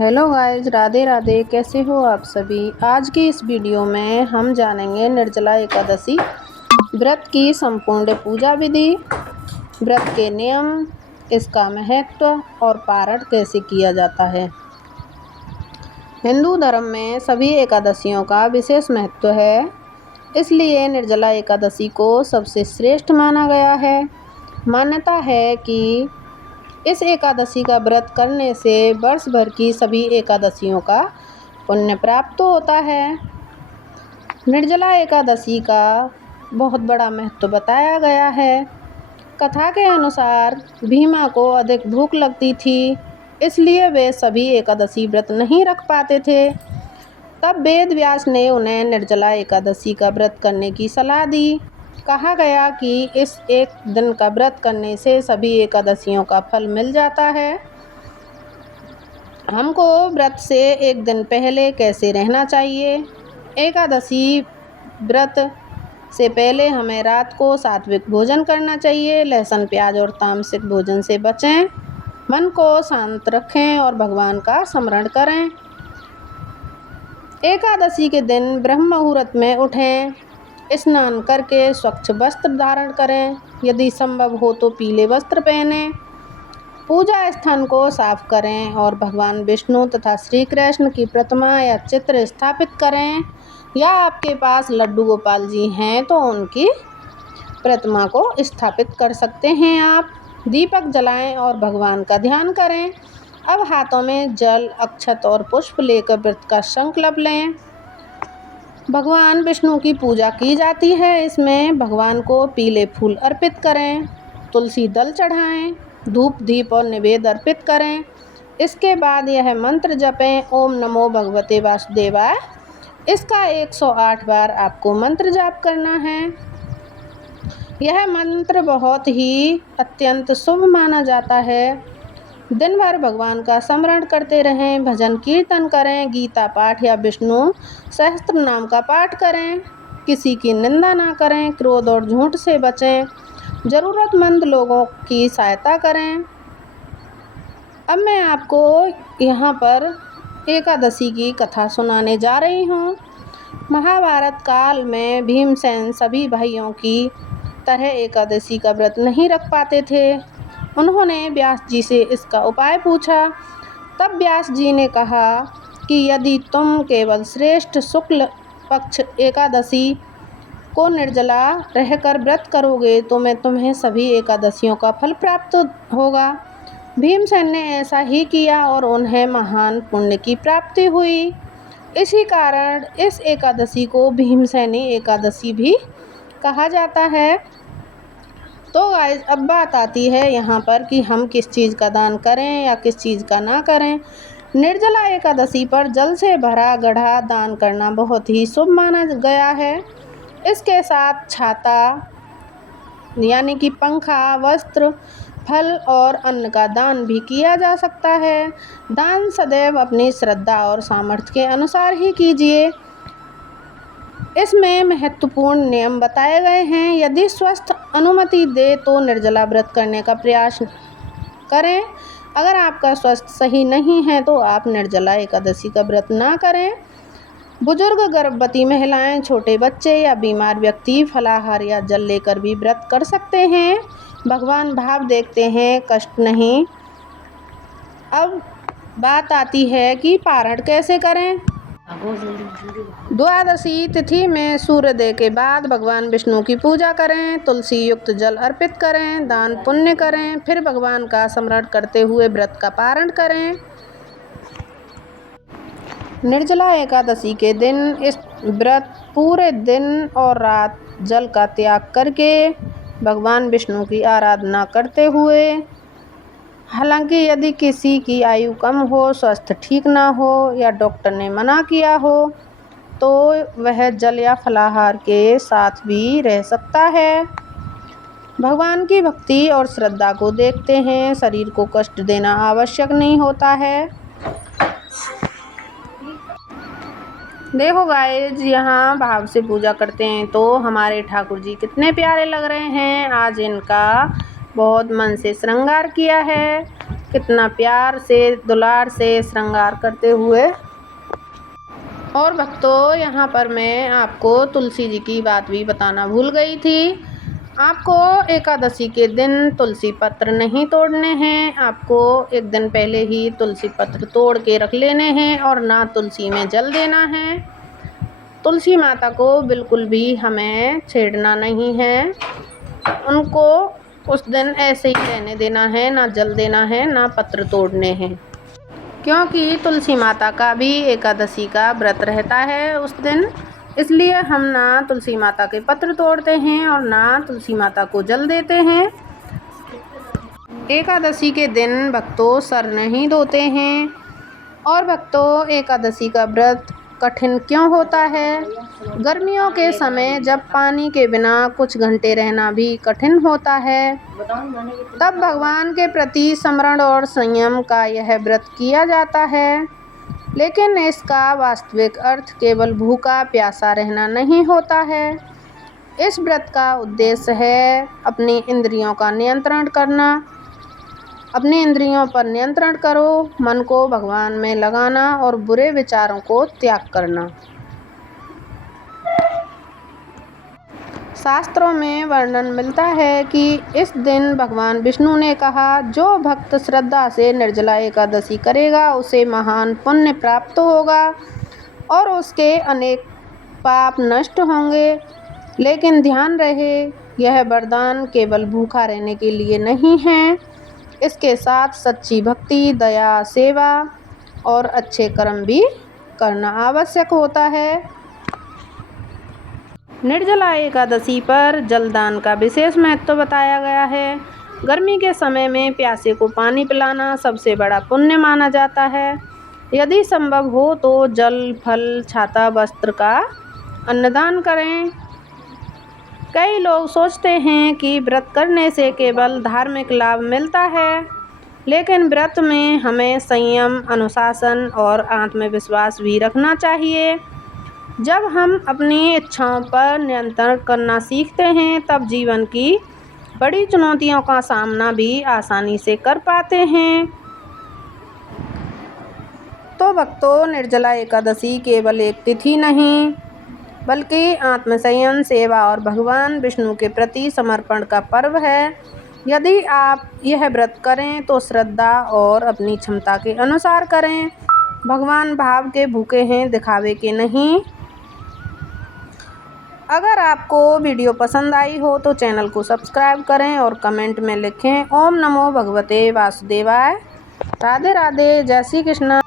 Hello guys, Radhe Radhe. कैसे हो आप सभी। आज की इस वीडियो में हम जानेंगे निर्जला एकादशी व्रत की संपूर्ण पूजा विधि, व्रत के नियम, इसका महत्व और पारण कैसे किया जाता है। हिंदू धर्म में सभी एकादशियों का विशेष महत्व है, इसलिए निर्जला एकादशी को सबसे श्रेष्ठ माना गया है। मान्यता है कि इस एकादशी का व्रत करने से वर्ष भर की सभी एकादशियों का पुण्य प्राप्त होता है। निर्जला एकादशी का बहुत बड़ा महत्व बताया गया है। कथा के अनुसार भीमा को अधिक भूख लगती थी, इसलिए वे सभी एकादशी व्रत नहीं रख पाते थे। तब वेद व्यास ने उन्हें निर्जला एकादशी का व्रत करने की सलाह दी। कहा गया कि इस एक दिन का व्रत करने से सभी एकादशियों का फल मिल जाता है। हमको व्रत से एक दिन पहले कैसे रहना चाहिए। एकादशी व्रत से पहले हमें रात को सात्विक भोजन करना चाहिए। लहसुन, प्याज और तामसिक भोजन से बचें। मन को शांत रखें और भगवान का स्मरण करें। एकादशी के दिन ब्रह्म मुहूर्त में उठें। स्नान करके स्वच्छ वस्त्र धारण करें। यदि संभव हो तो पीले वस्त्र पहनें। पूजा स्थान को साफ करें और भगवान विष्णु तथा श्री कृष्ण की प्रतिमा या चित्र स्थापित करें, या आपके पास लड्डू गोपाल जी हैं तो उनकी प्रतिमा को स्थापित कर सकते हैं आप। दीपक जलाएं और भगवान का ध्यान करें। अब हाथों में जल, अक्षत और पुष्प लेकर व्रत का संकल्प लें। भगवान विष्णु की पूजा की जाती है। इसमें भगवान को पीले फूल अर्पित करें, तुलसी दल चढ़ाएं, धूप दीप और निवेद अर्पित करें। इसके बाद यह मंत्र जपें, ओम नमो भगवते वासुदेवाय। इसका 108 बार आपको मंत्र जाप करना है। यह मंत्र बहुत ही अत्यंत शुभ माना जाता है। दिन भर भगवान का स्मरण करते रहें, भजन कीर्तन करें, गीता पाठ या विष्णु सहस्त्र नाम का पाठ करें। किसी की निंदा ना करें, क्रोध और झूठ से बचें, ज़रूरतमंद लोगों की सहायता करें। अब मैं आपको यहाँ पर एकादशी की कथा सुनाने जा रही हूँ। महाभारत काल में भीमसेन सभी भाइयों की तरह एकादशी का व्रत नहीं रख पाते थे। उन्होंने व्यास जी से इसका उपाय पूछा। तब व्यास जी ने कहा कि यदि तुम केवल श्रेष्ठ शुक्ल पक्ष एकादशी को निर्जला रहकर व्रत करोगे तो मैं तुम्हें सभी एकादशियों का फल प्राप्त होगा। भीमसेन ने ऐसा ही किया और उन्हें महान पुण्य की प्राप्ति हुई। इसी कारण इस एकादशी को भीमसेनी एकादशी भी कहा जाता है। तो गाइस, अब बात आती है यहाँ पर कि हम किस चीज़ का दान करें या किस चीज़ का ना करें। निर्जला एकादशी पर जल से भरा गड्ढा दान करना बहुत ही शुभ माना गया है। इसके साथ छाता यानी कि पंखा, वस्त्र, फल और अन्न का दान भी किया जा सकता है। दान सदैव अपनी श्रद्धा और सामर्थ्य के अनुसार ही कीजिए। इसमें महत्वपूर्ण नियम बताए गए हैं। यदि स्वस्थ अनुमति दे तो निर्जला व्रत करने का प्रयास करें। अगर आपका स्वास्थ्य सही नहीं है तो आप निर्जला एकादशी का व्रत ना करें। बुजुर्ग, गर्भवती महिलाएं, छोटे बच्चे या बीमार व्यक्ति फलाहार या जल लेकर भी व्रत कर सकते हैं। भगवान भाव देखते हैं, कष्ट नहीं। अब बात आती है कि पारण कैसे करें। द्वादशी तिथि में सूर्योदय के बाद भगवान विष्णु की पूजा करें, तुलसी युक्त जल अर्पित करें, दान पुण्य करें, फिर भगवान का स्मरण करते हुए व्रत का पारण करें। निर्जला एकादशी के दिन इस व्रत पूरे दिन और रात जल का त्याग करके भगवान विष्णु की आराधना करते हुए, हालांकि यदि किसी की आयु कम हो, स्वास्थ्य ठीक ना हो या डॉक्टर ने मना किया हो तो वह जल या फलाहार के साथ भी रह सकता है। भगवान की भक्ति और श्रद्धा को देखते हैं। शरीर को कष्ट देना आवश्यक नहीं होता है। देखो गाइस, यहाँ भाव से पूजा करते हैं तो हमारे ठाकुर जी कितने प्यारे लग रहे हैं। आज इनका बहुत मन से श्रृंगार किया है। कितना प्यार से दुलार से श्रृंगार करते हुए। और भक्तों, यहाँ पर मैं आपको तुलसी जी की बात भी बताना भूल गई थी। आपको एकादशी के दिन तुलसी पत्र नहीं तोड़ने हैं। आपको एक दिन पहले ही तुलसी पत्र तोड़ के रख लेने हैं और ना तुलसी में जल देना है। तुलसी माता को बिल्कुल भी हमें छेड़ना नहीं है। उनको उस दिन ऐसे ही रहने देना है, ना जल देना है, ना पत्र तोड़ने हैं, क्योंकि तुलसी माता का भी एकादशी का व्रत रहता है उस दिन। इसलिए हम ना तुलसी माता के पत्र तोड़ते हैं और ना तुलसी माता को जल देते हैं। एकादशी के दिन भक्तों सर नहीं धोते हैं। और भक्तों, एकादशी का व्रत कठिन क्यों होता है? गर्मियों के समय जब पानी के बिना कुछ घंटे रहना भी कठिन होता है, तब भगवान के प्रति स्मरण और संयम का यह व्रत किया जाता है। लेकिन इसका वास्तविक अर्थ केवल भूखा प्यासा रहना नहीं होता है। इस व्रत का उद्देश्य है अपनी इंद्रियों का नियंत्रण करना। अपनी इंद्रियों पर नियंत्रण करो, मन को भगवान में लगाना और बुरे विचारों को त्याग करना। शास्त्रों में वर्णन मिलता है कि इस दिन भगवान विष्णु ने कहा, जो भक्त श्रद्धा से निर्जला एकादशी करेगा उसे महान पुण्य प्राप्त होगा और उसके अनेक पाप नष्ट होंगे। लेकिन ध्यान रहे, यह वरदान केवल भूखा रहने के लिए नहीं है। इसके साथ सच्ची भक्ति, दया, सेवा और अच्छे कर्म भी करना आवश्यक होता है। निर्जला एकादशी पर जलदान का विशेष महत्व बताया गया है। गर्मी के समय में प्यासे को पानी पिलाना सबसे बड़ा पुण्य माना जाता है। यदि संभव हो तो जल, फल, छाता, वस्त्र का अन्नदान करें। कई लोग सोचते हैं कि व्रत करने से केवल धार्मिक लाभ मिलता है, लेकिन व्रत में हमें संयम, अनुशासन और आत्मविश्वास भी रखना चाहिए। जब हम अपनी इच्छाओं पर नियंत्रण करना सीखते हैं, तब जीवन की बड़ी चुनौतियों का सामना भी आसानी से कर पाते हैं। तो भक्तों, निर्जला एकादशी केवल एक तिथि नहीं, बल्कि आत्मसंयम, सेवा और भगवान विष्णु के प्रति समर्पण का पर्व है। यदि आप यह व्रत करें तो श्रद्धा और अपनी क्षमता के अनुसार करें। भगवान भाव के भूखे हैं, दिखावे के नहीं। अगर आपको वीडियो पसंद आई हो तो चैनल को सब्सक्राइब करें और कमेंट में लिखें, ओम नमो भगवते वासुदेवाय। राधे राधे, जय श्री कृष्ण।